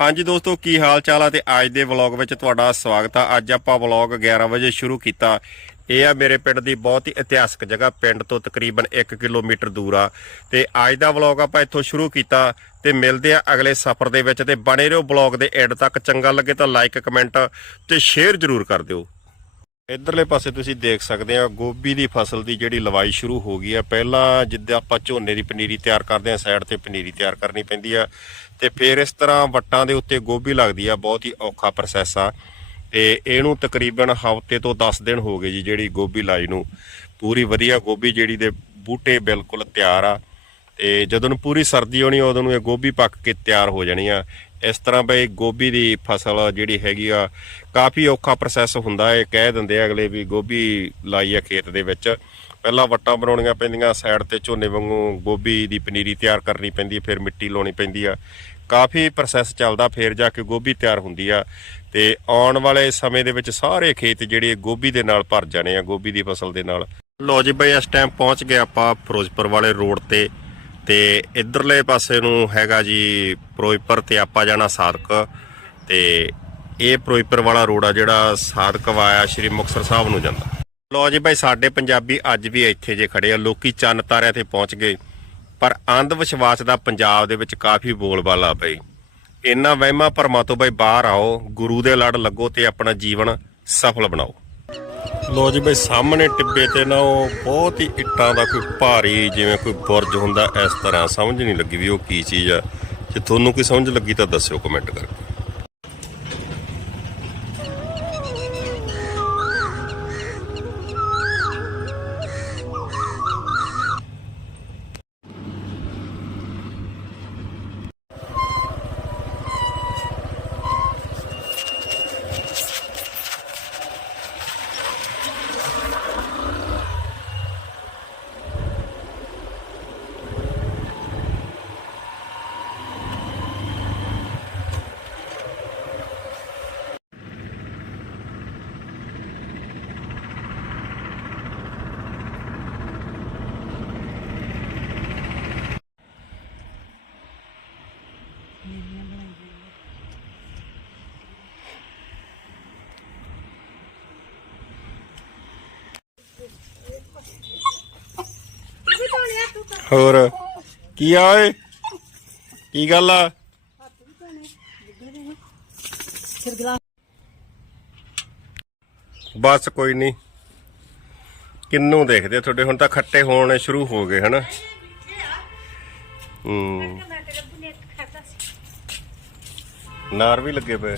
ਹਾਂਜੀ ਦੋਸਤੋ, ਕੀ ਹਾਲ ਚਾਲ ਆ ਤੇ ਅੱਜ ਦੇ ਵਲੌਗ ਵਿੱਚ ਤੁਹਾਡਾ ਸਵਾਗਤ ਆ। ਅੱਜ ਆਪਾਂ ਵਲੌਗ 11 ਵਜੇ ਸ਼ੁਰੂ ਕੀਤਾ। ਇਹ ਆ ਮੇਰੇ ਪਿੰਡ ਦੀ ਬਹੁਤ ਹੀ ਇਤਿਹਾਸਕ ਜਗ੍ਹਾ। ਪਿੰਡ ਤੋਂ ਤਕਰੀਬਨ 1 ਕਿਲੋਮੀਟਰ ਦੂਰ ਆ। ਤੇ ਅੱਜ ਦਾ ਵਲੌਗ ਆਪਾਂ ਇੱਥੋਂ ਸ਼ੁਰੂ ਕੀਤਾ ਤੇ ਮਿਲਦੇ ਆ ਅਗਲੇ ਸਫ਼ਰ ਦੇ ਵਿੱਚ। ਤੇ ਬਣੇ ਰਹੋ ਵਲੌਗ ਦੇ ਐਂਡ ਤੱਕ। ਚੰਗਾ ਲੱਗੇ ਤਾਂ ਲਾਈਕ ਕਮੈਂਟ ਤੇ ਸ਼ੇਅਰ ਜ਼ਰੂਰ ਕਰ ਦਿਓ। ਇਧਰਲੇ ਪਾਸੇ ਤੁਸੀਂ ਦੇਖ ਸਕਦੇ ਆ, ਗੋਭੀ ਦੀ ਫਸਲ ਦੀ ਜਿਹੜੀ ਲਵਾਈ ਸ਼ੁਰੂ ਹੋ ਗਈ ਆ। ਪਹਿਲਾਂ ਜਿੱਦਾਂ ਆਪਾਂ ਝੋਨੇ ਦੀ ਪਨੀਰੀ ਤਿਆਰ ਕਰਦੇ ਆ, ਸਾਈਡ ਤੇ ਪਨੀਰੀ ਤਿਆਰ ਕਰਨੀ ਪੈਂਦੀ ਆ। ਤੇ ਫਿਰ ਇਸ ਤਰ੍ਹਾਂ ਵੱਟਾਂ ਦੇ ਉੱਤੇ ਗੋਭੀ ਲੱਗਦੀ ਆ, ਬਹੁਤ ਹੀ ਔਖਾ ਪ੍ਰੋਸੈਸ ਆ। ਤੇ ਇਹਨੂੰ ਤਕਰੀਬਨ ਹਫ਼ਤੇ ਤੋਂ 10 ਦਿਨ ਹੋ ਗਏ ਜੀ ਜਿਹੜੀ ਗੋਭੀ ਲਾਈ ਨੂੰ। ਪੂਰੀ ਵਧੀਆ ਗੋਭੀ ਜਿਹੜੀ ਦੇ ਬੂਟੇ ਬਿਲਕੁਲ ਤਿਆਰ ਆ। ਤੇ ਜਦੋਂ ਨੂੰ ਪੂਰੀ ਸਰਦੀ ਆਉਣੀ ਉਦੋਂ ਨੂੰ ਇਹ ਗੋਭੀ ਪੱਕ ਕੇ ਤਿਆਰ ਹੋ ਜਾਣੀ ਆ। ਇਸ ਤਰ੍ਹਾਂ ਬਈ ਗੋਭੀ ਦੀ ਫਸਲ ਜਿਹੜੀ ਹੈਗੀ ਆ, ਕਾਫੀ ਔਖਾ ਪ੍ਰੋਸੈਸ ਹੁੰਦਾ ਹੈ ਕਹਿ ਦਿੰਦੇ ਆ ਅਗਲੇ ਵੀ ਗੋਭੀ ਲਾਈ ਆ ਖੇਤ ਦੇ ਵਿੱਚ। ਪਹਿਲਾਂ ਵੱਟਾਂ ਬਣਾਉਣੀਆਂ ਪੈਂਦੀਆਂ, ਸਾਈਡ ਤੇ ਝੋਨੇ ਵਾਂਗੂ ਗੋਭੀ ਦੀ ਪਨੀਰੀ ਤਿਆਰ ਕਰਨੀ ਪੈਂਦੀ ਫਿਰ ਮਿੱਟੀ ਲਾਉਣੀ ਪੈਂਦੀ ਆ। ਕਾਫੀ ਪ੍ਰੋਸੈਸ ਚੱਲਦਾ, ਫਿਰ ਜਾ ਕੇ ਗੋਭੀ ਤਿਆਰ ਹੁੰਦੀ ਆ। ਤੇ ਆਉਣ ਵਾਲੇ ਸਮੇਂ ਦੇ ਵਿੱਚ ਸਾਰੇ ਖੇਤ ਜਿਹੜੇ ਗੋਭੀ ਦੇ ਨਾਲ ਭਰ ਜਾਣੇ ਆ, ਗੋਭੀ ਦੀ ਫਸਲ ਦੇ ਨਾਲ। ਲੋ ਜੀ ਬਈ, ਇਸ ਟਾਈਮ ਪਹੁੰਚ ਗਏ ਆਪਾਂ ਫਿਰੋਜ਼ਪੁਰ ਵਾਲੇ ਰੋਡ ਤੇ। ਤੇ ਇਧਰਲੇ ਪਾਸੇ ਨੂੰ ਹੈਗਾ ਜੀ ਫਿਰੋਜ਼ਪੁਰ ਤੇ ਆਪਾਂ ਜਾਣਾ ਸਾਦਕ ਤੇ ਇਹ ਫਿਰੋਜ਼ਪੁਰ ਵਾਲਾ ਰੋਡ ਆ ਜਿਹੜਾ ਸਾਦਕ ਵਾਇਆ ਸ਼੍ਰੀ ਮੁਕਤਸਰ ਸਾਹਿਬ ਨੂੰ ਜਾਂਦਾ। ਲੋ ਜੀ ਭਾਈ, ਸਾਡੇ ਪੰਜਾਬੀ ਅੱਜ ਵੀ ਇੱਥੇ ਜੇ ਖੜੇ ਆ, ਲੋਕੀ ਚੰਨ ਤਾਰਿਆਂ ਤੇ ਪਹੁੰਚ ਗਏ। ਪਰ ਅੰਧ ਵਿਸ਼ਵਾਸ ਦਾ ਪੰਜਾਬ ਦੇ ਵਿੱਚ ਕਾਫੀ ਬੋਲਬਾਲਾ ਬਈ ਇਹਨਾਂ ਵਹਿਮਾਂ ਭਰਮਾਂ ਤੋਂ ਬਈ ਬਾਹਰ ਆਓ, ਗੁਰੂ ਦੇ ਲੜ ਲੱਗੋ ਤੇ ਆਪਣਾ ਜੀਵਨ ਸਫਲ ਬਣਾਓ। ਲੋ ਜੀ ਬਈ ਸਾਹਮਣੇ ਟਿੱਬੇ ਤੇ ਨਾ ਉਹ ਬਹੁਤ ਹੀ ਇੱਟਾਂ ਦਾ ਕੋਈ ਭਾਰੀ ਜਿਵੇਂ ਕੋਈ ਬੁਰਜ ਹੁੰਦਾ, ਇਸ ਤਰ੍ਹਾਂ ਸਮਝ ਨਹੀਂ ਲੱਗੀ ਵੀ ਉਹ ਕੀ ਚੀਜ਼ ਆ। ਜੇ ਤੁਹਾਨੂੰ ਕੋਈ ਸਮਝ ਲੱਗੀ ਤਾਂ ਦੱਸਿਓ ਕਮੈਂਟ ਕਰਕੇ। ਹੋਰ ਕੀ ਆ ਓਏ? ਕੀ ਗੱਲ ਆ? ਬਸ ਕੋਈ ਨਹੀਂ ਕਿੰਨੂੰ ਦੇਖਦੇ ਤੁਹਾਡੇ ਹੁਣ ਤਾਂ ਖੱਟੇ ਹੋਣੇ ਸ਼ੁਰੂ ਹੋ ਗਏ ਹਨਾ? ਹੂੰ। ਨਾਰ ਵੀ ਲੱਗੇ ਪਏ।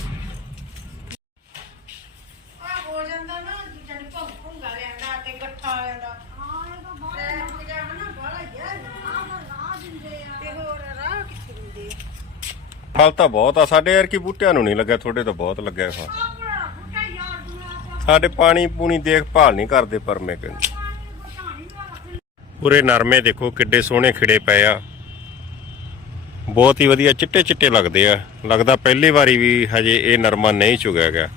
ਹੋ ਜਾਂਦਾ ਨਾ ਜਾਨੀ ਭੁੰਗ ਭੁੰਗਾ ਲੈਂਦਾ ਤੇ ਇਕੱਠਾ ਲੈਂਦਾ ਹਾਂ ਇਹ ਤਾਂ ਬਹੁਤ ਫਲ ਤਾਂ ਬਹੁਤ ਆ, ਸਾਡੇ ਯਾਰ ਕੀ ਬੂਟਿਆਂ ਨੂੰ ਨਹੀਂ ਲੱਗਿਆ, ਤੁਹਾਡੇ ਤਾਂ ਬਹੁਤ ਲੱਗਿਆ ਫਲ ਸਾਡੇ ਪਾਣੀ ਪੂਣੀ ਦੇਖਭਾਲ ਨਹੀਂ ਕਰਦੇ ਪਰਮੇ ਮੈਂ ਪੂਰੇ ਨਰਮੇ ਦੇਖੋ, ਕਿੱਡੇ ਸੋਹਣੇ ਖਿੜੇ ਪਏ ਆ। ਬਹੁਤ ਹੀ ਵਧੀਆ, ਚਿੱਟੇ ਚਿੱਟੇ ਲੱਗਦੇ ਆ। ਲੱਗਦਾ ਪਹਿਲੀ ਵਾਰੀ ਵੀ ਹਜੇ ਇਹ ਨਰਮਾ ਨਹੀਂ ਚੁਗਿਆ ਗਿਆ।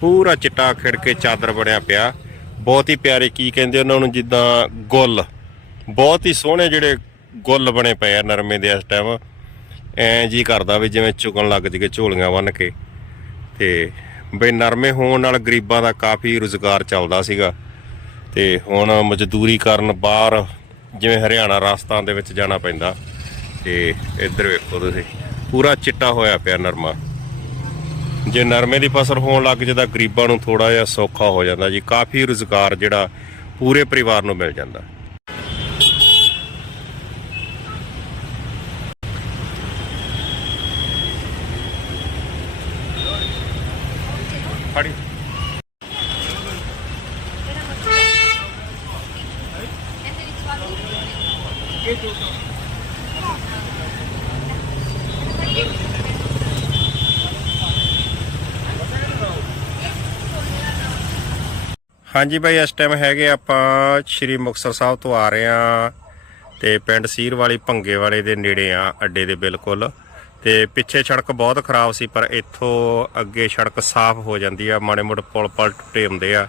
ਪੂਰਾ ਚਿੱਟਾ ਖਿੜ ਕੇ ਚਾਦਰ ਬਣਿਆ ਪਿਆ। ਬਹੁਤ ਹੀ ਪਿਆਰੇ ਕੀ ਕਹਿੰਦੇ ਉਹਨਾਂ ਨੂੰ, ਜਿੱਦਾਂ ਗੁੱਲ। ਬਹੁਤ ਹੀ ਸੋਹਣੇ ਜਿਹੜੇ ਗੁੱਲ ਬਣੇ ਪਏ ਆ ਨਰਮੇ ਦੇ ਇਸ ਟਾਈਮ ਐਂ ਜੀ ਕਰਦਾ ਵੀ ਜਿਵੇਂ ਚੁਗਣ ਲੱਗ ਜਗੇ ਝੋਲੀਆਂ ਬੰਨ ਕੇ। ਤੇ ਬਈ ਨਰਮੇ ਹੋਣ ਨਾਲ ਗਰੀਬਾਂ ਦਾ ਕਾਫੀ ਰੁਜ਼ਗਾਰ ਚੱਲਦਾ ਸੀਗਾ। ਤੇ ਹੁਣ ਮਜ਼ਦੂਰੀ ਕਰਨ ਬਾਹਰ ਜਿਵੇਂ ਹਰਿਆਣਾ ਰਾਜਸਥਾਨ ਦੇ ਵਿੱਚ ਜਾਣਾ ਪੈਂਦਾ। ਤੇ ਇੱਧਰ ਵੇਖੋ ਤੁਸੀਂ, ਪੂਰਾ ਚਿੱਟਾ ਹੋਇਆ ਪਿਆ ਨਰਮਾ। ਜੇ ਨਰਮੇ ਦੀ ਫਸਲ ਹੋਣ ਲੱਗ ਜੇ ਤਾਂ ਗਰੀਬਾਂ ਨੂੰ ਥੋੜਾ ਜਿਹਾ ਸੌਖਾ ਹੋ ਜਾਂਦਾ ਜੀ, ਕਾਫੀ ਰੁਜ਼ਗਾਰ ਜਿਹੜਾ ਪੂਰੇ ਪਰਿਵਾਰ ਨੂੰ ਮਿਲ ਜਾਂਦਾ। ਹਾਂਜੀ ਭਾਈ, ਇਸ ਟਾਈਮ ਹੈਗੇ ਆਪਾਂ ਸ਼੍ਰੀ ਮੁਕਤਸਰ ਸਾਹਿਬ ਤੋਂ ਆ ਰਹੇ ਆ ਤੇ ਪਿੰਡ ਸੀਰ ਵਾਲੀ ਭੰਗੇ ਵਾਲੇ ਦੇ ਨੇੜੇ ਆ, ਅੱਡੇ ਦੇ ਬਿਲਕੁਲ। ਤੇ ਪਿੱਛੇ ਸੜਕ ਬਹੁਤ ਖਰਾਬ ਸੀ, ਪਰ ਇੱਥੋਂ ਅੱਗੇ ਸੜਕ ਸਾਫ਼ ਹੋ ਜਾਂਦੀ ਆ, ਮਾੜੇ ਮੋਟੇ ਪੁਲ ਪਲ ਟੁੱਟੇ ਹੁੰਦੇ ਆ।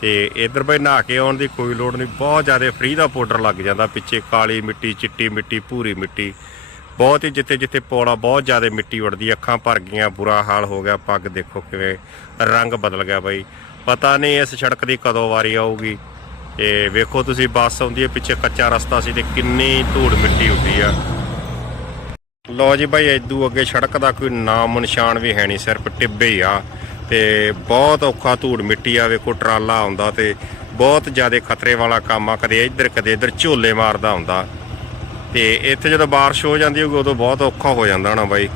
ਤੇ ਇਧਰ ਬਈ ਨਹਾ ਕੇ ਆਉਣ ਦੀ ਕੋਈ ਲੋੜ ਨਹੀਂ। ਬਹੁਤ ਜ਼ਿਆਦਾ ਫ੍ਰੀ ਦਾ ਪਾਊਡਰ ਲੱਗ ਜਾਂਦਾ, ਪਿੱਛੇ ਕਾਲੀ ਮਿੱਟੀ, ਚਿੱਟੀ ਮਿੱਟੀ, ਭੂਰੀ ਮਿੱਟੀ। ਬਹੁਤ ਹੀ ਜਿੱਥੇ ਜਿੱਥੇ ਪੋਲਾ ਬਹੁਤ ਜ਼ਿਆਦਾ ਮਿੱਟੀ ਉੱਡਦੀ ਅੱਖਾਂ ਭਰ ਗਈਆਂ, ਬੁਰਾ ਹਾਲ ਹੋ ਗਿਆ, ਪੱਗ ਦੇਖੋ ਕਿਵੇਂ ਰੰਗ ਬਦਲ ਗਿਆ ਬਾਈ। ਪਤਾ ਨਹੀਂ ਇਸ ਸੜਕ ਦੀ ਕਦੋਂ ਵਾਰੀ ਆਊਗੀ। ਤੇ ਵੇਖੋ ਤੁਸੀਂ ਬੱਸ ਆਉਂਦੀ ਹੈ, ਪਿੱਛੇ ਕੱਚਾ ਰਸਤਾ ਸੀ ਤੇ ਕਿੰਨੀ ਧੂੜ ਮਿੱਟੀ ਉੱਡੀ ਆ। ਲੋ ਜੀ ਭਾਈ ਇਦੂ ਅੱਗੇ ਸੜਕ ਦਾ ਕੋਈ ਨਾਮ ਨਿਸ਼ਾਨ ਵੀ ਹੈ ਨਹੀਂ, ਸਿਰਫ ਟਿੱਬੇ ਹੀ ਆ। ਤੇ ਬਹੁਤ ਔਖਾ ਧੂੜ ਮਿੱਟੀ ਆ, ਵੇਖੋ ਟਰਾਲਾ ਆਉਂਦਾ ਤੇ ਬਹੁਤ ਜ਼ਿਆਦਾ ਖਤਰੇ ਵਾਲਾ ਕੰਮ ਆ, ਕਦੇ ਇੱਧਰ ਕਦੇ ਇੱਧਰ ਝੋਲੇ ਮਾਰਦਾ ਹੁੰਦਾ। ਤੇ ਇੱਥੇ ਜਦੋਂ ਬਾਰਿਸ਼ ਹੋ ਜਾਂਦੀ ਹੋਊਗੀ, ਉਦੋਂ ਬਹੁਤ ਔਖਾ ਹੋ ਜਾਂਦਾ ਨਾ ਬਾਈ।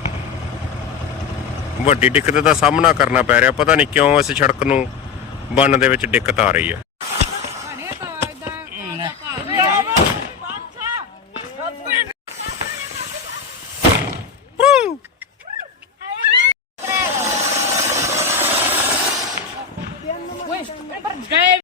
ਵੱਡੀ ਦਿੱਕਤ ਦਾ ਸਾਹਮਣਾ ਕਰਨਾ ਪੈ ਰਿਹਾ, ਪਤਾ ਨਹੀਂ ਕਿਉਂ ਇਸ ਸੜਕ ਨੂੰ ਬਣਨ ਦੇ ਵਿੱਚ ਦਿੱਕਤ ਆ ਰਹੀ ਹੈ।